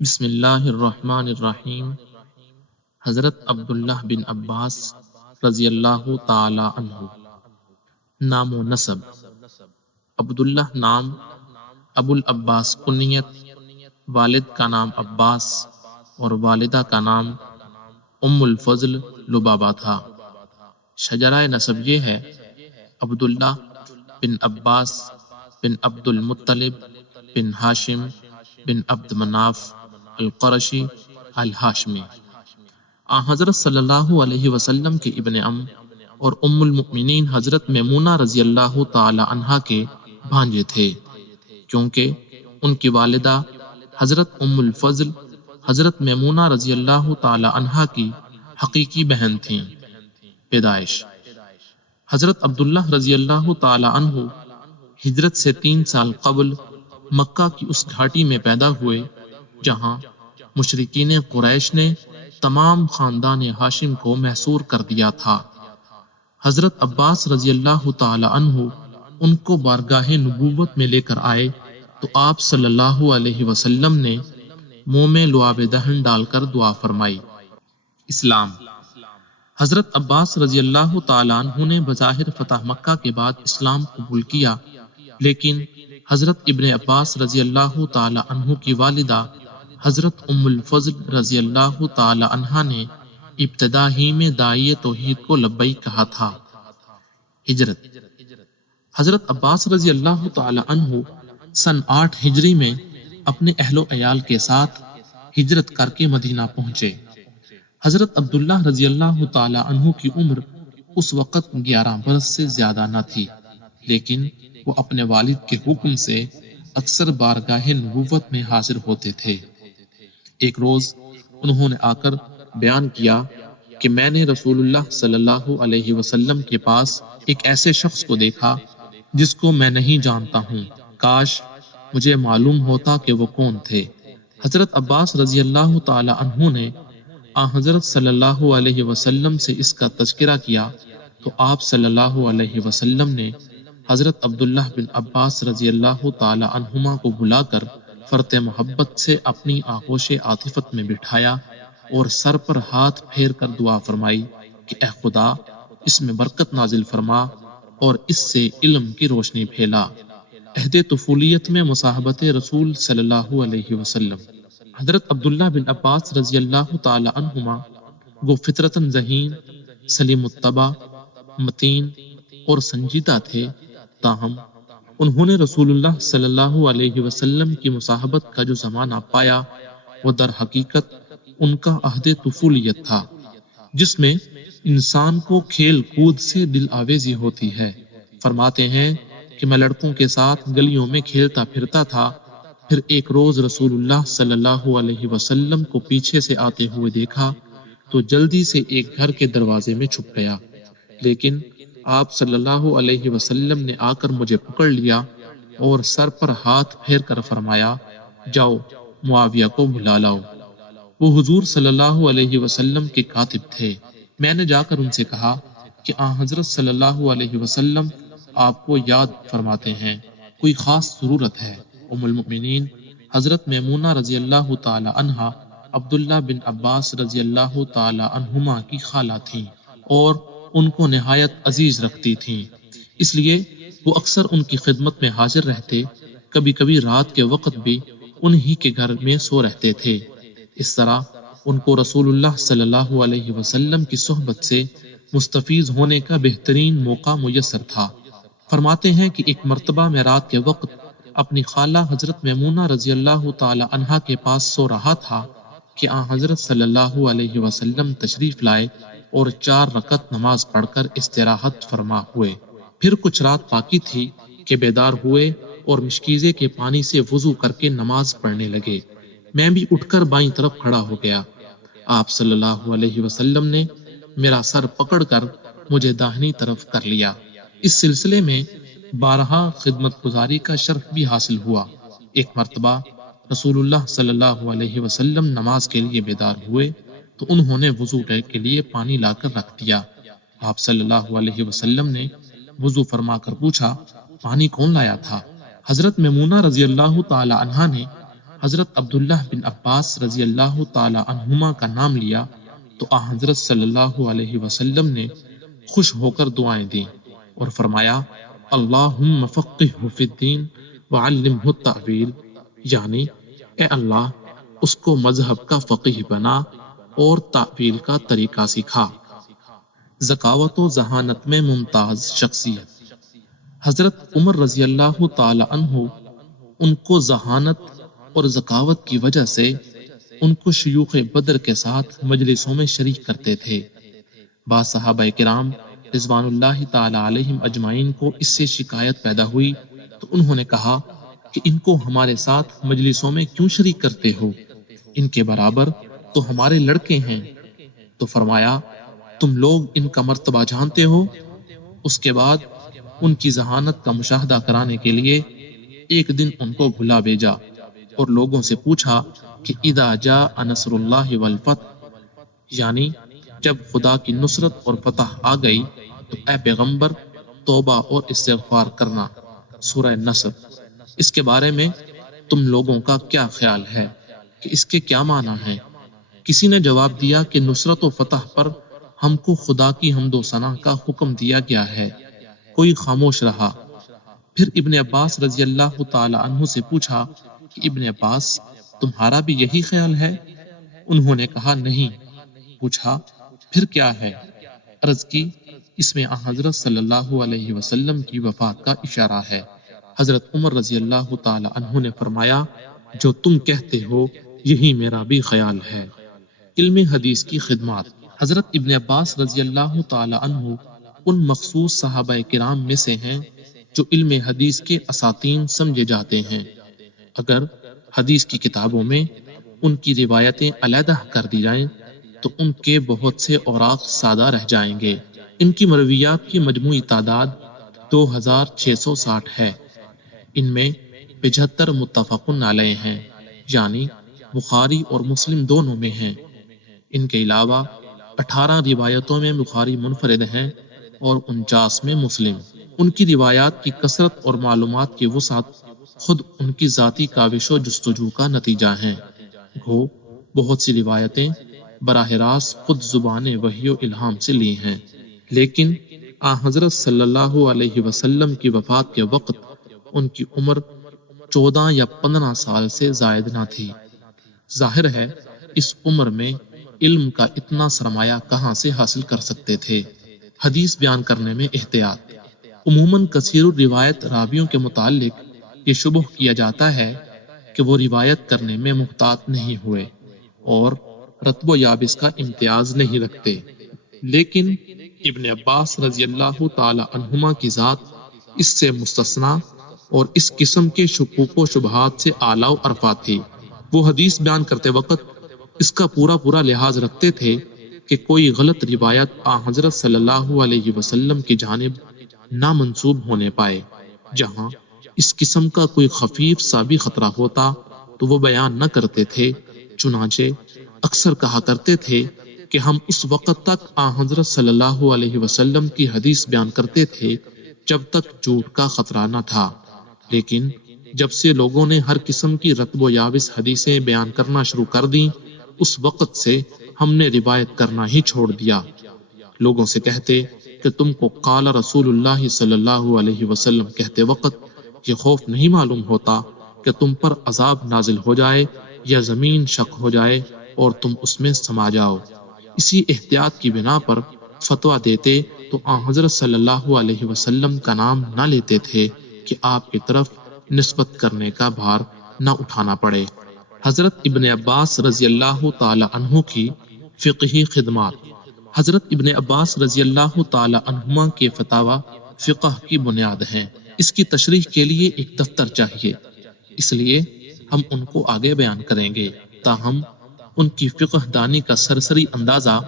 بسم اللہ الرحمن الرحیم۔ حضرت عبداللہ بن عباس رضی اللہ تعالی عنہ۔ نام و نسب: عبداللہ نام، ابو العباس کنیت، والد کا نام عباس اور والدہ کا نام ام الفضل لبابہ تھا۔ شجرہ نسب یہ ہے: عبداللہ بن عباس بن عبد المطلب بن ہاشم بن عبد مناف القرشی الہاشمی۔ حضرت صلی اللہ علیہ وسلم کے ابن ام اور ام المؤمنین حضرت میمونہ رضی اللہ تعالی عنہا کے بھانجے تھے، کیونکہ ان کی والدہ حضرت ام الفضل حضرت میمونہ رضی اللہ تعالی عنہا کی حقیقی بہن تھیں۔ پیدائش: حضرت عبداللہ رضی اللہ تعالی عنہ ہجرت سے 3 سال قبل مکہ کی اس گھاٹی میں پیدا ہوئے جہاں مشرکین قریش نے تمام خاندان ہاشم کو محصور کر دیا تھا۔ حضرت عباس رضی اللہ تعالی عنہ ان کو بارگاہ نبوت میں لے کر آئے تو آپ صلی اللہ علیہ وسلم نے منہ میں لعاب دہن ڈال کر دعا فرمائی۔ اسلام: حضرت عباس رضی اللہ تعالی عنہ نے بظاہر فتح مکہ کے بعد اسلام قبول کیا، لیکن حضرت ابن عباس رضی اللہ تعالی عنہ کی والدہ حضرت ام الفضل رضی اللہ تعالی عنہا نے ابتدا ہی میں داعی توحید کو لبیک کہا تھا۔ ہجرت: حضرت عباس رضی اللہ تعالی عنہ سن 8 ہجری میں اپنے اہل و عیال کے ساتھ ہجرت کر کے مدینہ پہنچے۔ حضرت عبداللہ رضی اللہ تعالی عنہ کی عمر اس وقت 11 برس سے زیادہ نہ تھی، لیکن وہ اپنے والد کے حکم سے اکثر بارگاہ نبوت میں حاضر ہوتے تھے۔ ایک روز انہوں نے آ کر بیان کیا کہ میں نے رسول اللہ صلی اللہ علیہ وسلم کے پاس ایک ایسے شخص کو دیکھا جس کو میں نہیں جانتا ہوں، کاش مجھے معلوم ہوتا کہ وہ کون تھے۔ حضرت عباس رضی اللہ تعالی عنہ نے حضرت صلی اللہ علیہ وسلم سے اس کا تذکرہ کیا تو آپ صلی اللہ علیہ وسلم نے حضرت عبداللہ بن عباس رضی اللہ تعالی عنہما کو بلا کر فرط محبت سے اپنی آغوش عاطفت میں بٹھایا اور سر پر ہاتھ پھیر کر دعا فرمائی کہ اے خدا، اس میں برکت نازل فرما اور اس سے علم کی روشنی پھیلا۔ عہد طفولیت میں مصاحبت رسول صلی اللہ علیہ وسلم۔ حضرت عبداللہ بن عباس رضی اللہ تعالی عنہما وہ فطرتاً ذہین، سلیم الطبع، متین اور سنجیدہ تھے، تاہم انہوں نے رسول اللہ صلی اللہ علیہ وسلم کی مصاحبت کا جو زمانہ پایا وہ در حقیقت ان کا عہد طفولیت تھا، جس میں انسان کو کھیل کود سے دل آویزی ہوتی ہے۔ فرماتے ہیں کہ میں لڑکوں کے ساتھ گلیوں میں کھیلتا پھرتا تھا، پھر ایک روز رسول اللہ صلی اللہ علیہ وسلم کو پیچھے سے آتے ہوئے دیکھا تو جلدی سے ایک گھر کے دروازے میں چھپ گیا، لیکن آپ صلی اللہ علیہ وسلم نے آ کر مجھے پکڑ لیا اور سر پر ہاتھ پھیر کر فرمایا، جاؤ معاویہ کو بلا لاؤ۔ وہ حضور صلی اللہ علیہ وسلم کے کاتب تھے۔ میں نے جا کر ان سے کہا کہ حضرت صلی اللہ علیہ وسلم آپ کو یاد فرماتے ہیں، کوئی خاص ضرورت ہے؟ ام المؤمنین حضرت میمونہ رضی اللہ تعالی عنہا عبداللہ بن عباس رضی اللہ تعالی عنہما کی خالہ تھیں اور ان کو نہایت عزیز رکھتی تھیں، اس لیے وہ اکثر ان کی خدمت میں حاضر رہتے، کبھی کبھی رات کے وقت بھی انہی کے گھر میں سو رہتے تھے۔ اس طرح ان کو رسول اللہ صلی اللہ علیہ وسلم کی صحبت سے مستفیض ہونے کا بہترین موقع میسر تھا۔ فرماتے ہیں کہ ایک مرتبہ میں رات کے وقت اپنی خالہ حضرت میمونہ رضی اللہ تعالی عنہا کے پاس سو رہا تھا کہ حضرت صلی اللہ علیہ وسلم تشریف لائے اور 4 رکعت نماز پڑھ کر استراحت فرما ہوئے۔ پھر کچھ رات باقی تھی کہ بیدار ہوئے اور مشکیزے کے پانی سے وضو کر کے نماز پڑھنے لگے۔ میں بھی اٹھ کر بائیں طرف کھڑا ہو گیا۔ آپ صلی اللہ علیہ وسلم نے میرا سر پکڑ کر مجھے داہنی طرف کر لیا۔ اس سلسلے میں بارہا خدمت گزاری کا شرف بھی حاصل ہوا۔ ایک مرتبہ رسول اللہ صلی اللہ علیہ وسلم نماز کے لیے بیدار ہوئے تو انہوں نے وضو کے لیے پانی لا کر رکھ دیا۔ آپ صلی اللہ علیہ وسلم نے وضو فرما کر پوچھا، پانی کون لایا تھا؟ حضرت میمونہ رضی اللہ تعالی عنہا نے حضرت عبداللہ بن عباس رضی اللہ تعالی عنہما کا نام لیا تو آ حضرت صلی اللہ علیہ وسلم نے خوش ہو کر دعائیں دیں اور فرمایا اللہم فقہہ فی الدین وعلمہ التأویل، یعنی اے اللہ اس کو مذہب کا فقیہ بنا اور تعویل کا طریقہ سکھا۔ ذکاوت و ذہانت میں ممتاز شخصیت حضرت عمر رضی اللہ تعالی عنہ، ان کو ذہانت اور ذکاوت کی وجہ سے ان کو شیوخ بدر کے ساتھ مجلسوں میں شریک کرتے تھے۔ بعض صحابہ کرام رضوان اللہ تعالی علیہم اجمعین کو اس سے شکایت پیدا ہوئی تو انہوں نے کہا کہ ان کو ہمارے ساتھ مجلسوں میں کیوں شریک کرتے ہو، ان کے برابر تو ہمارے لڑکے ہیں۔ تو فرمایا تم لوگ ان کا مرتبہ جانتے ہو۔ اس کے بعد ان کی ذہانت کا مشاہدہ کرانے کے لیے ایک دن ان کو بھلا بھیجا اور لوگوں سے پوچھا کہ اذا جاء نصر اللہ والفتح، یعنی جب خدا کی نصرت اور فتح آ گئی تو اے پیغمبر توبہ اور استغفار کرنا، سورہ نصر، اس کے بارے میں تم لوگوں کا کیا خیال ہے کہ اس کے کیا معنی ہیں؟ کسی نے جواب دیا کہ نصرت و فتح پر ہم کو خدا کی حمد و ثنا کا حکم دیا گیا ہے۔ کوئی خاموش رہا۔ پھر ابن عباس رضی اللہ تعالی عنہ سے پوچھا کہ ابن عباس تمہارا بھی یہی خیال ہے؟ انہوں نے کہا نہیں۔ پوچھا پھر کیا ہے؟ عرض کی اس میں حضرت صلی اللہ علیہ وسلم کی وفات کا اشارہ ہے۔ حضرت عمر رضی اللہ تعالی عنہ نے فرمایا جو تم کہتے ہو یہی میرا بھی خیال ہے۔ علم حدیث کی خدمات حضرت ابن عباس رضی اللہ تعالی عنہ ان مخصوص صحابہ کرام میں سے ہیں جو علم حدیث کے اساتین سمجھے جاتے ہیں۔ اگر حدیث کی کتابوں میں ان کی روایتیں علیحدہ کر دی جائیں تو ان کے بہت سے اوراق سادہ رہ جائیں گے۔ ان کی مرویات کی مجموعی تعداد 2660 ہے۔ ان میں 75 متفق علیہ ہیں، یعنی بخاری اور مسلم دونوں میں ہیں۔ ان کے علاوہ 18 روایتوں میں بخاری منفرد ہیں اور 49 میں مسلم۔ ان کی روایات کی کثرت اور معلومات کی وسعت خود ان کی ذاتی کاوش و جستجو کا نتیجہ ہیں۔ گو بہت سی روایتیں براہ راست خود زبان وحی و الہام سے لی ہیں، لیکن آن حضرت صلی اللہ علیہ وسلم کی وفات کے وقت ان کی عمر 14 یا 15 سال سے زائد نہ تھی۔ ظاہر ہے اس عمر میں علم کا اتنا سرمایہ کہاں سے حاصل کر سکتے تھے۔ حدیث بیان کرنے میں احتیاط عموماً کثیر الروایت راویوں کے متعلق یہ شبہ کیا جاتا ہے کہ وہ روایت کرنے میں محتاط نہیں ہوئے اور رتب و یابس کا امتیاز نہیں رکھتے، لیکن ابن عباس رضی اللہ تعالی عنہما کی ذات اس سے مستثنا اور اس قسم کے شکوک و شبہات سے اعلیٰ و ارفع تھی۔ وہ حدیث بیان کرتے وقت اس کا پورا لحاظ رکھتے تھے کہ کوئی غلط روایت حضرت صلی اللہ علیہ وسلم کی جانب نہ منسوب ہونے پائے۔ جہاں اس قسم کا کوئی خفیف سا بھی خطرہ ہوتا تو وہ بیان نہ کرتے تھے، چنانچہ اکثر کہا کرتے تھے کہ ہم اس وقت تک حضرت صلی اللہ علیہ وسلم کی حدیث بیان کرتے تھے جب تک جھوٹ کا خطرہ نہ تھا، لیکن جب سے لوگوں نے ہر قسم کی رتب و یابس حدیثیں بیان کرنا شروع کر دیں اس وقت سے ہم نے روایت کرنا ہی چھوڑ دیا۔ لوگوں سے کہتے کہ تم کو قال رسول اللہ صلی اللہ علیہ وسلم کہتے وقت یہ خوف نہیں معلوم ہوتا کہ تم پر عذاب نازل ہو جائے یا زمین شق ہو جائے اور تم اس میں سما جاؤ۔ اسی احتیاط کی بنا پر فتویٰ دیتے تو حضرت صلی اللہ علیہ وسلم کا نام نہ لیتے تھے کہ آپ کی طرف نسبت کرنے کا بھار نہ اٹھانا پڑے۔ حضرت ابن عباس رضی اللہ تعالی عنہ کی فقہی خدمات حضرت ابن عباس رضی اللہ تعالی عنہما کے فتاوی فقہ کی بنیاد ہیں۔ اس کی تشریح کے لیے ایک دفتر چاہیے، اس لیے ہم ان کو آگے بیان کریں گے۔ تاہم ان کی فقہ دانی کا سرسری اندازہ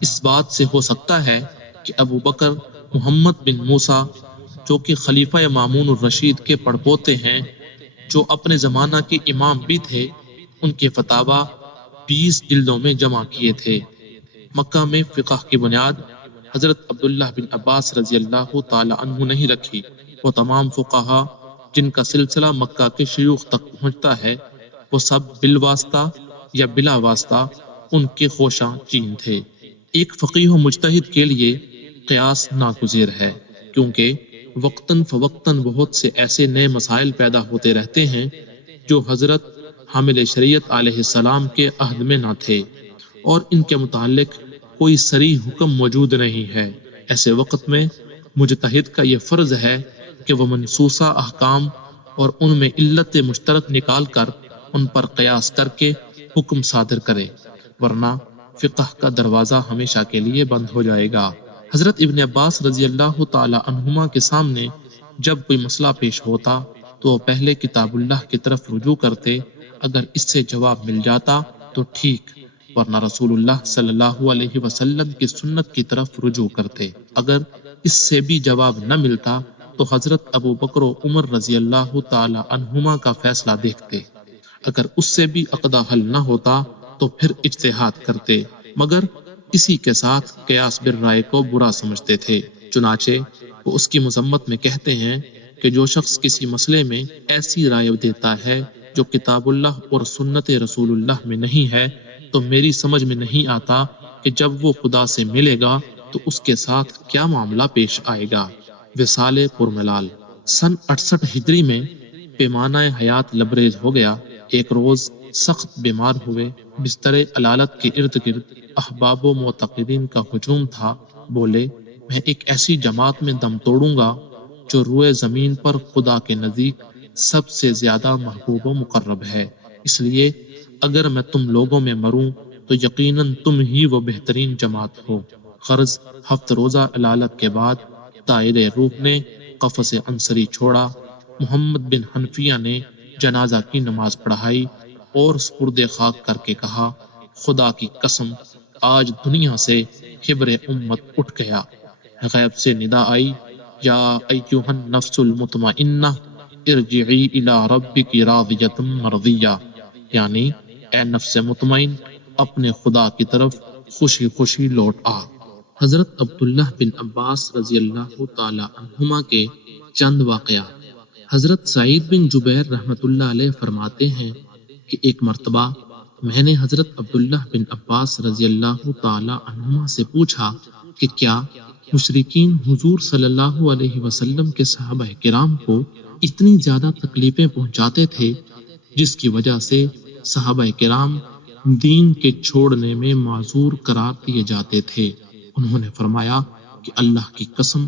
اس بات سے ہو سکتا ہے کہ ابو بکر محمد بن موسیٰ جو کہ خلیفہ مامون الرشید کے پڑپوتے ہیں، جو اپنے زمانہ کے امام بھی تھے، ان کے فتاوی 20 جلدوں میں جمع کیے تھے۔ مکہ میں فقہ کی بنیاد حضرت عبداللہ بن عباس رضی اللہ تعالی عنہ نہیں رکھی۔ وہ تمام فقہا جن کا سلسلہ مکہ کے شیوخ تک پہنچتا ہے وہ وہ سب بالواسطہ یا بلا واسطہ ان کے خوشاں چین تھے۔ ایک فقیہ و مجتہد کے لیے قیاس ناگزیر ہے، کیونکہ وقتاً فوقتاً بہت سے ایسے نئے مسائل پیدا ہوتے رہتے ہیں جو حضرت حامل شریعت علیہ السلام کے عہد میں نہ تھے، اور ان کے متعلق کوئی صریح حکم موجود نہیں ہے۔ ایسے وقت میں مجتہد کا یہ فرض ہے کہ وہ منصوصہ احکام اور ان میں علت مشترک نکال کر ان پر قیاس کر کے حکم صادر کرے، ورنہ فقہ کا دروازہ ہمیشہ کے لیے بند ہو جائے گا۔ حضرت ابن عباس رضی اللہ تعالی عنہما کے سامنے جب کوئی مسئلہ پیش ہوتا تو وہ پہلے کتاب اللہ کی طرف رجوع کرتے، اگر اس سے جواب مل جاتا تو ٹھیک، ورنہ رسول اللہ صلی اللہ علیہ وسلم کی سنت کی طرف رجوع کرتے۔ اگر اس سے بھی جواب نہ ملتا تو حضرت ابو بکر و عمر رضی اللہ تعالی عنہما کا فیصلہ دیکھتے، اگر اس سے بھی عقدہ حل نہ ہوتا تو پھر اجتہاد کرتے، مگر اسی کے ساتھ قیاس بالرائے کو برا سمجھتے تھے۔ چنانچہ وہ اس کی مذمت میں کہتے ہیں کہ جو شخص کسی مسئلے میں ایسی رائے دیتا ہے جو کتاب اللہ اور سنت رسول اللہ میں نہیں ہے تو میری سمجھ میں نہیں آتا کہ جب وہ خدا سے ملے گا تو اس کے ساتھ کیا معاملہ پیش آئے گا۔ وصال پرملال۔ سن 68 ہجری میں پیمانہ حیات لبریز ہو گیا۔ ایک روز سخت بیمار ہوئے، بستر علالت کے ارد گرد احباب و معتقدین کا ہجوم تھا۔ بولے، میں ایک ایسی جماعت میں دم توڑوں گا جو روئے زمین پر خدا کے نزدیک سب سے زیادہ محبوب و مقرب ہے، اس لیے اگر میں تم لوگوں میں مروں تو یقیناً تم ہی وہ بہترین جماعت ہو۔ غرض 7 روزہ علالت کے بعد طائر روح نے قفص انصری چھوڑا، محمد بن حنفیہ نے جنازہ کی نماز پڑھائی اور سپرد خاک کر کے کہا، خدا کی قسم آج دنیا سے حبر امت اٹھ گیا۔ غیب سے ندا آئی، یا ایھا النفس المطمئنہ ارجعی الی ربک راضیۃ مرضیہ، یعنی اے نفس مطمئن اپنے خدا کی طرف خوشی خوشی لوٹ آ۔ حضرت عبداللہ بن عباس رضی اللہ تعالی عنہما کے چند واقعات۔ حضرت سعید بن جبیر رحمۃ اللہ علیہ فرماتے ہیں کہ ایک مرتبہ میں نے حضرت عبداللہ بن عباس رضی اللہ تعالی عنہما سے پوچھا کہ کیا مشرکین حضور صلی اللہ علیہ وسلم کے صحابہ کرام کو اتنی زیادہ تکلیفیں پہنچاتے تھے جس کی وجہ سے صحابہ کرام دین کے چھوڑنے میں معذور قرار دیے جاتے تھے؟ انہوں نے فرمایا کہ اللہ کی قسم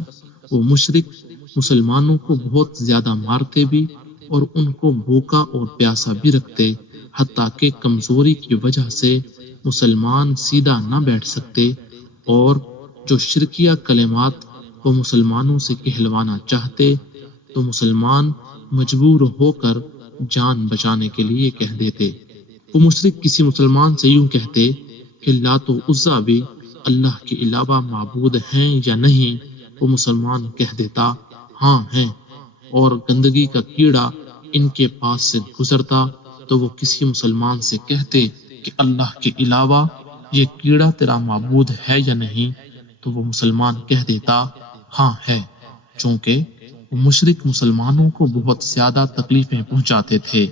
وہ مشرک مسلمانوں کو بہت زیادہ مارتے بھی اور ان کو بھوکا اور پیاسا بھی رکھتے، حتیٰ کہ کمزوری کی وجہ سے مسلمان سیدھا نہ بیٹھ سکتے، اور جو شرکیہ کلمات وہ مسلمانوں سے کہلوانا چاہتے تو مسلمان مجبور ہو کر جان بچانے کے لیے کہہ دیتے۔ وہ مشرک کسی مسلمان سے یوں کہتے کہ لات و عزیٰ بھی اللہ کے علاوہ معبود ہیں یا نہیں؟ وہ مسلمان کہہ دیتا ہاں ہیں، اور گندگی کا کیڑا ان کے پاس سے گزرتا تو وہ کسی مسلمان سے کہتے کہ اللہ کے علاوہ یہ کیڑا تیرا معبود ہے یا نہیں؟ تو وہ مسلمان کہہ دیتا ہاں ہے، چونکہ وہ مشرک مسلمانوں کو بہت زیادہ تکلیفیں پہنچاتے تھے۔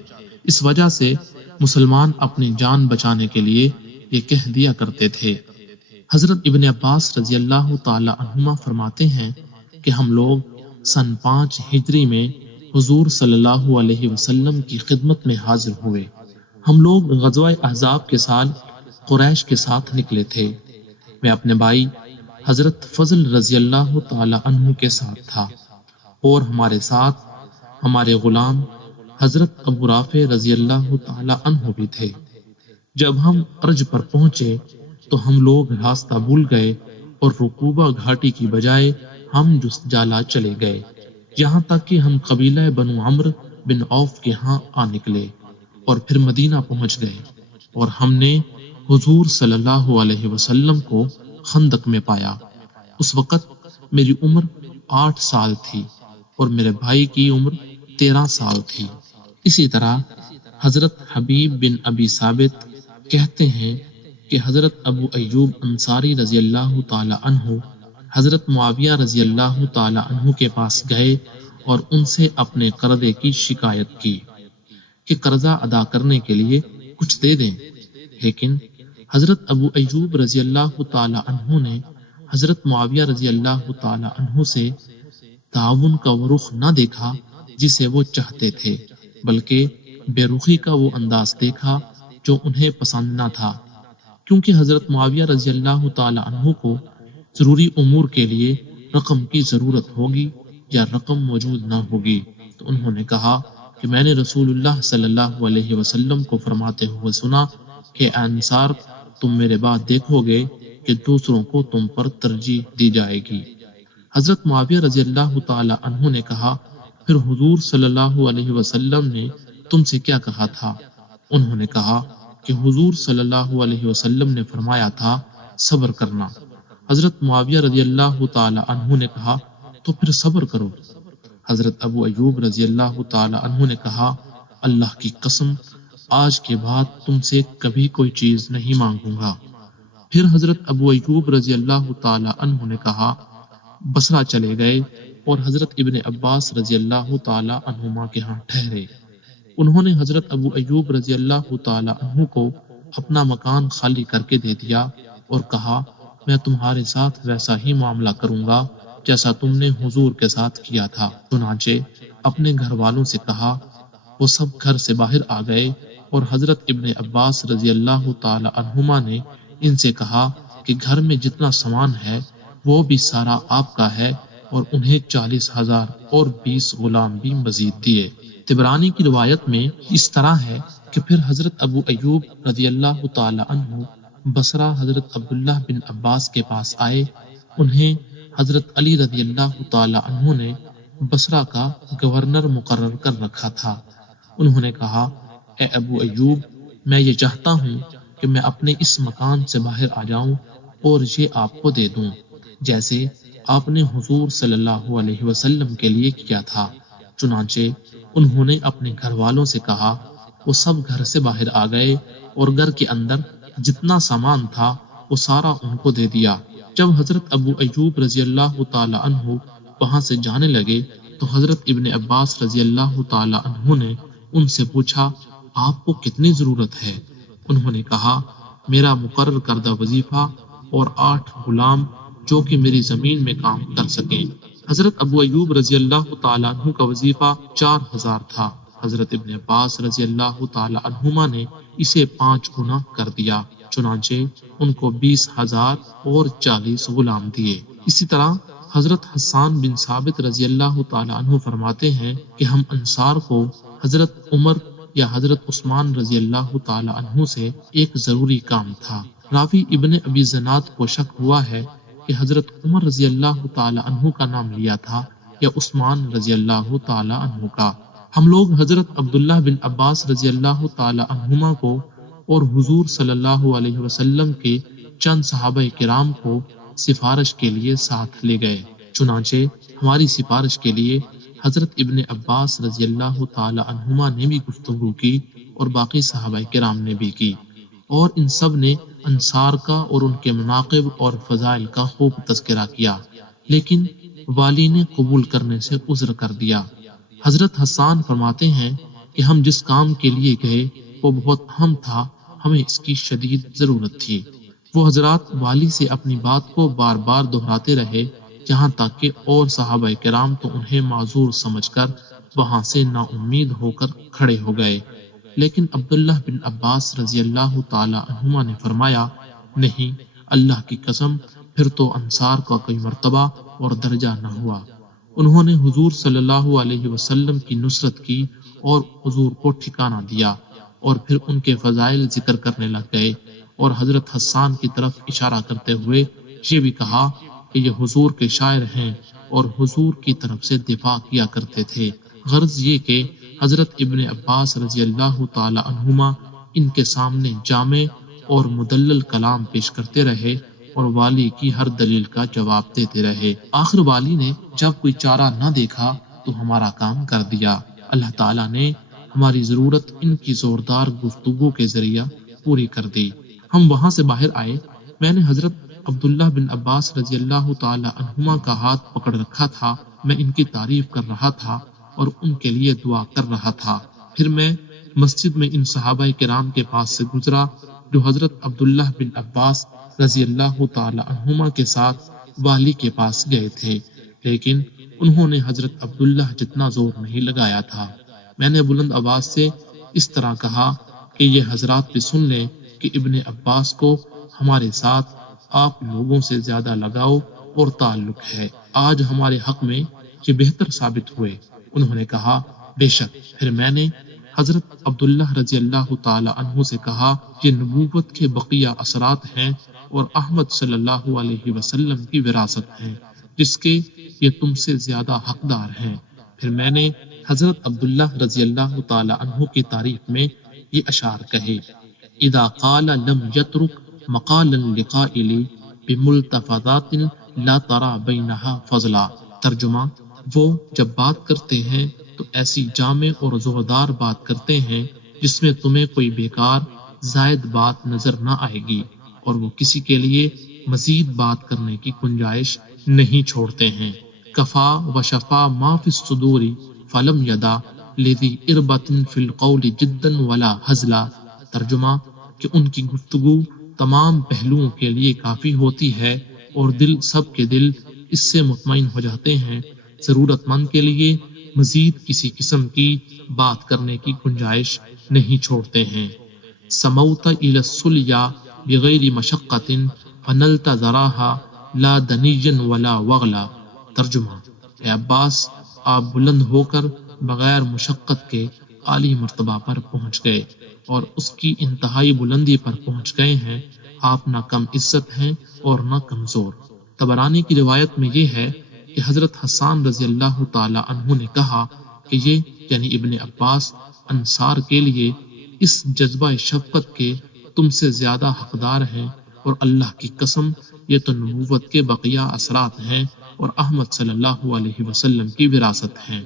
اس وجہ سے مسلمان اپنی جان بچانے کے لیے یہ کہہ دیا کرتے تھے۔ حضرت ابن عباس رضی اللہ تعالی عنہما فرماتے ہیں کہ ہم لوگ سن 5 ہجری میں حضور صلی اللہ علیہ وسلم کی خدمت میں حاضر ہوئے۔ ہم لوگ غزوہ احزاب کے سال قریش کے ساتھ نکلے تھے۔ میں اپنے بھائی حضرت فضل رضی اللہ تعالی عنہ کے ساتھ تھا، اور ہمارے ساتھ ہمارے غلام حضرت ابو رافع رضی اللہ تعالی عنہ بھی تھے۔ جب ہم ارج پر پہنچے تو ہم لوگ راستہ بھول گئے اور رکوبہ گھاٹی کی بجائے ہم جالا چلے گئے، یہاں تک کہ ہم قبیلہ بنو عمرو بن عوف کے ہاں آ نکلے اور پھر مدینہ پہنچ گئے، اور ہم نے حضور صلی اللہ علیہ وسلم کو خندق میں پایا۔ اس وقت میری عمر 8 سال تھی اور میرے بھائی کی عمر 13 سال تھی۔ اسی طرح حضرت حبیب بن ابی ثابت کہتے ہیں کہ حضرت ابو ایوب انصاری رضی اللہ تعالی عنہ حضرت معاویہ رضی اللہ تعالی عنہ کے پاس گئے اور ان سے اپنے قرضے کی شکایت کی۔ کہ قرضہ ادا کرنے کے لیے کچھ دے دیں، لیکن حضرت ابو ایوب رضی اللہ تعالی عنہ نے حضرت معاویہ رضی اللہ تعالی عنہ سے تعاون کا وہ رخ نہ دیکھا جسے وہ چاہتے تھے، بلکہ بے رخی کا وہ انداز دیکھا جو انہیں پسند نہ تھا، کیونکہ حضرت معاویہ رضی اللہ تعالی عنہ کو ضروری امور کے لیے رقم کی ضرورت ہوگی یا رقم موجود نہ ہوگی، تو انہوں نے کہا کہ میں نے رسول اللہ صلی اللہ علیہ وسلم کو فرماتے ہوئے سنا کہ اے انصار، تم میرے بعد دیکھو گے کہ دوسروں کو تم پر ترجیح دی جائے گی۔ حضرت معاویہ رضی اللہ تعالی عنہ نے کہا، پھر حضور صلی اللہ علیہ وسلم نے تم سے کیا کہا تھا؟ انہوں نے کہا کہ حضور صلی اللہ علیہ وسلم نے فرمایا تھا صبر کرنا۔ حضرت معاویہ رضی اللہ تعالی عنہ نے کہا، تو پھر صبر کرو۔ حضرت ابو ایوب رضی اللہ تعالی عنہ نے کہا، اللہ کی قسم، آج کے بعد تم سے کبھی کوئی چیز نہیں مانگوں گا۔ پھر حضرت ابو ایوب رضی اللہ تعالی عنہ نے کہا، بصرہ چلے گئے اور حضرت ابن عباس رضی اللہ تعالی عنہما کے ہاں ٹھہرے۔ انہوں نے حضرت ابو ایوب رضی اللہ تعالی عنہ کو اپنا مکان خالی کر کے دے دیا اور کہا، میں تمہارے ساتھ ویسا ہی معاملہ کروں گا جیسا تم نے حضور کے ساتھ کیا تھا۔ چنانچہ اپنے گھر والوں سے کہا، وہ سب گھر سے باہر آ گئے اور حضرت ابن عباس رضی اللہ تعالی عنہما نے ان سے کہا کہ گھر میں جتنا سامان ہے وہ بھی سارا آپ کا ہے، اور انہیں 40,000 اور 20 غلام بھی مزید دیے۔ طبرانی کی روایت میں اس طرح ہے کہ پھر حضرت ابو ایوب رضی اللہ تعالی عنہ بصرہ حضرت عبداللہ بن عباس کے پاس آئے۔ انہیں حضرت علی رضی اللہ تعالی عنہ نے بصرہ کا گورنر مقرر کر رکھا تھا۔ انہوں نے کہا، اے ابو ایوب، میں یہ چاہتا ہوں کہ میں اپنے اس مکان سے باہر آ جاؤں اور یہ آپ کو دے دوں، جیسے آپ نے حضور صلی اللہ علیہ وسلم کے لیے کیا تھا۔ چنانچہ انہوں نے اپنے گھر والوں سے کہا، وہ سب گھر سے باہر آ گئے اور گھر کے اندر جتنا سامان تھا وہ سارا ان کو دے دیا۔ جب حضرت ابو ایوب رضی اللہ تعالی عنہ وہاں سے جانے لگے تو حضرت ابن عباس رضی اللہ تعالی عنہ نے ان سے پوچھا، آپ کو کتنی ضرورت ہے؟ انہوں نے کہا، میرا مقرر کردہ وظیفہ اور 8 غلام جو کہ میری زمین میں کام کر سکیں۔ حضرت ابو ایوب رضی اللہ تعالیٰ عنہ کا وظیفہ 4,000 تھا۔ حضرت ابن عباس رضی اللہ تعالیٰ عنہما نے اسے 5 گنا کر دیا، چنانچہ ان کو 20,000 اور 40 غلام دیے۔ اسی طرح حضرت حسان بن ثابت رضی اللہ تعالیٰ عنہ فرماتے ہیں کہ ہم انصار کو حضرت عمر یا حضرت عثمان رضی اللہ تعالیٰ عنہ سے ایک ضروری کام تھا۔ راوی ابن ابی زناد کو شک ہوا ہے کہ حضرت عمر رضی اللہ تعالی عنہ کا نام لیا تھا یا عثمان رضی اللہ تعالی عنہ کا۔ ہم لوگ حضرت عبداللہ بن عباس رضی اللہ تعالی عنہما کو اور حضور صلی اللہ علیہ وسلم کے چند صحابہ کرام کو سفارش کے لیے ساتھ لے گئے۔ چنانچہ ہماری سفارش کے لیے حضرت ابن عباس رضی اللہ تعالی عنہما نے بھی گفتگو کی اور باقی صحابہ کرام نے بھی کی، اور ان سب نے انصار کا اور ان کے مناقب اور فضائل کا خوب تذکرہ کیا، لیکن والی نے قبول کرنے سے عذر کر دیا۔ حضرت حسان فرماتے ہیں کہ ہم جس کام کے لیے گئے وہ بہت اہم تھا، ہمیں اس کی شدید ضرورت تھی۔ وہ حضرات والی سے اپنی بات کو بار بار دہراتے رہے، یہاں تک کہ اور صحابہ کرام تو انہیں معذور سمجھ کر وہاں سے نا امید ہو کر کھڑے ہو گئے، لیکن عبداللہ بن عباس رضی اللہ تعالی عنہما نے فرمایا، نہیں، اللہ کی قسم، پھر تو انصار کا کوئی مرتبہ اور درجہ نہ ہوا۔ انہوں نے حضور صلی اللہ علیہ وسلم کی نصرت کی اور حضور کو ٹھکانہ دیا، اور پھر ان کے فضائل ذکر کرنے لگ گئے، اور حضرت حسان کی طرف اشارہ کرتے ہوئے یہ بھی کہا کہ یہ حضور کے شاعر ہیں اور حضور کی طرف سے دفاع کیا کرتے تھے۔ غرض یہ کہ حضرت ابن عباس رضی اللہ تعالی عنہما ان کے سامنے جامع اور مدلل کلام پیش کرتے رہے اور والی کی ہر دلیل کا جواب دیتے رہے۔ آخر والی نے جب کوئی چارہ نہ دیکھا تو ہمارا کام کر دیا۔ اللہ تعالیٰ نے ہماری ضرورت ان کی زوردار گفتگو کے ذریعہ پوری کر دی۔ ہم وہاں سے باہر آئے، میں نے حضرت عبداللہ بن عباس رضی اللہ تعالی عنہما کا ہاتھ پکڑ رکھا تھا۔ میں ان کی تعریف کر رہا تھا اور ان کے لیے دعا کر رہا تھا۔ پھر میں مسجد میں ان صحابہ کرام کے پاس سے گزرا جو حضرت عبداللہ بن عباس رضی اللہ تعالی عنہما کے ساتھ والی کے پاس گئے تھے، لیکن انہوں نے حضرت عبداللہ جتنا زور نہیں لگایا تھا۔ میں نے بلند آواز سے اس طرح کہا کہ یہ حضرات بھی سن لیں کہ ابن عباس کو ہمارے ساتھ آپ لوگوں سے زیادہ لگاؤ اور تعلق ہے، آج ہمارے حق میں یہ بہتر ثابت ہوئے۔ انہوں نے کہا بے شک۔ پھر میں نے حضرت عبداللہ رضی اللہ تعالی عنہ سے کہا یہ نبوت کے بقیہ اثرات ہیں اور احمد صلی اللہ علیہ وسلم کی وراثت ہیں جس کے یہ تم سے زیادہ حقدار ہیں۔ پھر میں نے حضرت عبداللہ رضی اللہ تعالی عنہ کی تعریف میں یہ اشعار کہے، اذا قال لم يترك مقالا لقائل بملتفظات لا ترى بينها فضلا۔ ترجمہ، وہ جب بات کرتے ہیں تو ایسی جامع اور زوردار بات کرتے ہیں جس میں تمہیں کوئی بیکار زائد بات نظر نہ آئے گی، اور وہ کسی کے لیے مزید بات کرنے کی گنجائش نہیں چھوڑتے ہیں۔ کفا و شفا ما فی الصدور فلم یدا لذی اربت فی القول جدا ولا ہزلا۔ ترجمہ، کہ ان کی گفتگو تمام پہلوؤں کے لیے کافی ہوتی ہے اور سب کے دل اس سے مطمئن ہو جاتے ہیں، ضرورت مند کے لیے مزید کسی قسم کی بات کرنے کی گنجائش نہیں چھوڑتے ہیں۔ سموت الی السلیا بغیر مشقت فنلت ذراها لا دنیا ولا وغلا۔ ترجمہ، اے عباس، آپ بلند ہو کر بغیر مشقت کے عالی مرتبہ پر پہنچ گئے اور اس کی انتہائی بلندی پر پہنچ گئے ہیں، آپ نہ کم عزت ہیں اور نہ کمزور۔ طبرانی کی روایت میں یہ ہے کہ حضرت حسان رضی اللہ تعالی عنہ نے کہا کہ یہ یعنی ابن عباس انصار کے لیے اس جذبہ شفقت کے تم سے زیادہ حقدار ہیں، اور اللہ کی قسم یہ تو نبوت کے بقیہ اثرات ہیں اور احمد صلی اللہ علیہ وسلم کی وراثت ہیں،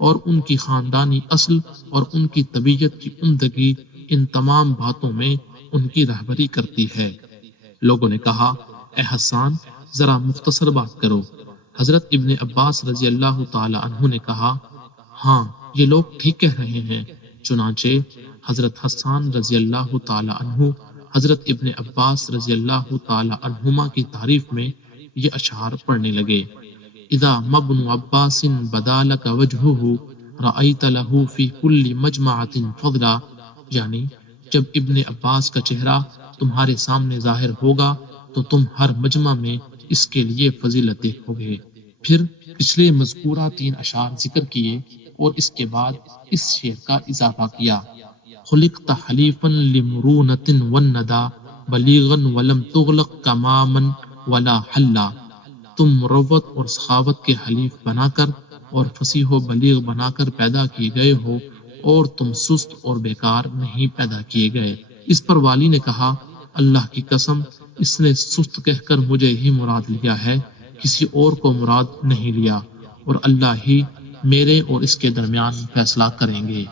اور ان کی خاندانی اصل اور ان کی طبیعت کی عمدگی ان تمام باتوں میں ان کی رہبری کرتی ہے۔ لوگوں نے کہا اے حسان، ذرا مختصر بات کرو۔ حضرت ابن عباس رضی اللہ تعالی عنہ نے کہا ہاں، یہ لوگ ٹھیک کہہ رہے ہیں۔ چنانچہ حضرت حسان رضی اللہ تعالی عنہ حضرت ابن عباس رضی اللہ تعالی عنہما کی تعریف میں یہ اشعار پڑھنے لگے، اذا مبن عباس بدا لک وجہہ رأیت لہ فی کل مجمعۃ فضلا، یعنی جب ابن عباس کا چہرہ تمہارے سامنے ظاہر ہوگا تو تم ہر مجمع میں اس کے لیے فضیلت دیکھو گے۔ پھر پچھلے مذکورہ 3 اشعار ذکر کیے اور اس کے بعد اس شعر کا اضافہ کیا، خلقت حلیفا لمرونۃ والندى بلیغا ولم تغلق کماما ولا حلا۔ تم مروت اور سخاوت کے حلیف بنا کر اور فصیح و بلیغ بنا کر پیدا کیے گئے ہو، اور تم سست اور بیکار نہیں پیدا کیے گئے۔ اس پر والی نے کہا اللہ کی قسم، اس نے سست کہہ کر مجھے ہی مراد لیا ہے، کسی اور کو مراد نہیں لیا، اور اللہ ہی میرے اور اس کے درمیان فیصلہ کریں گے۔